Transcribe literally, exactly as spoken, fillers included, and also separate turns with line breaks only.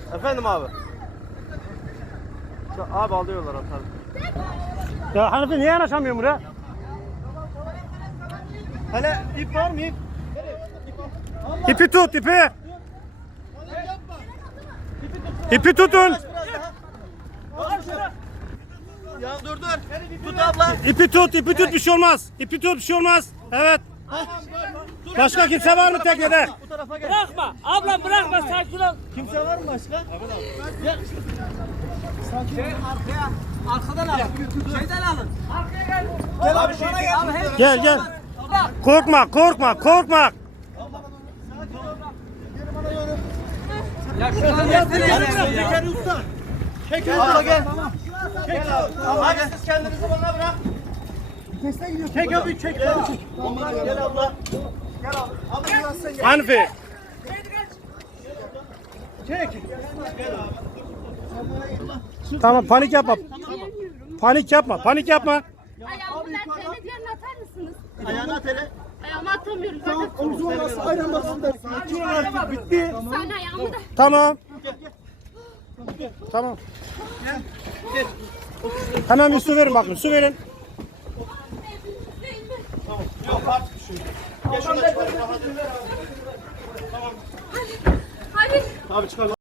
Efendim abi. Abi alıyorlar atar.
Ya Hanifi niye yanaşamıyor buraya?
Hele ip var mı ip?
İpi tut ipi. İpi tutun.
Ya dur dur. Tut abla.
İpi tut ipi tut bir şey olmaz. İpi tut bir şey olmaz. Evet. Başka kimse var mı teknede?
Bu tarafa gel.
Bırakma. Ablam bırakma, sakin ol.
Kimse var mı başka? Gel.
Şey arkaya, arkadan alın. Şeyden alın. Arkaya gel.
Gel abi şuna gel.
Abi, hep
Gel gel. Korkma korkma korkma.
Ya şuradan gelsene.
Çeker usta. Çek abla gel. Çek abi. Abi siz kendinizi bana bırak. Çek abi çek. Gel abla. Gel abi. Abi biraz sen gel.
Hanifi.
Çek.
Tamam panik yapma. Panik yapma panik yapma.
Ayağımı dertlerine diğerini atar mısınız?
Ayağını at hele.
Ayağımı atamıyorum zaten.
Omzuna nasıl ayran basın. Sakin ol artık bitti.
Sen ayağımı da...
Tamam. Tamam. Hemen bir su verin bakın su verin.
Yok artık bir şey. Gel şuna çıkalım.
Hayır.
Abi çıkalım.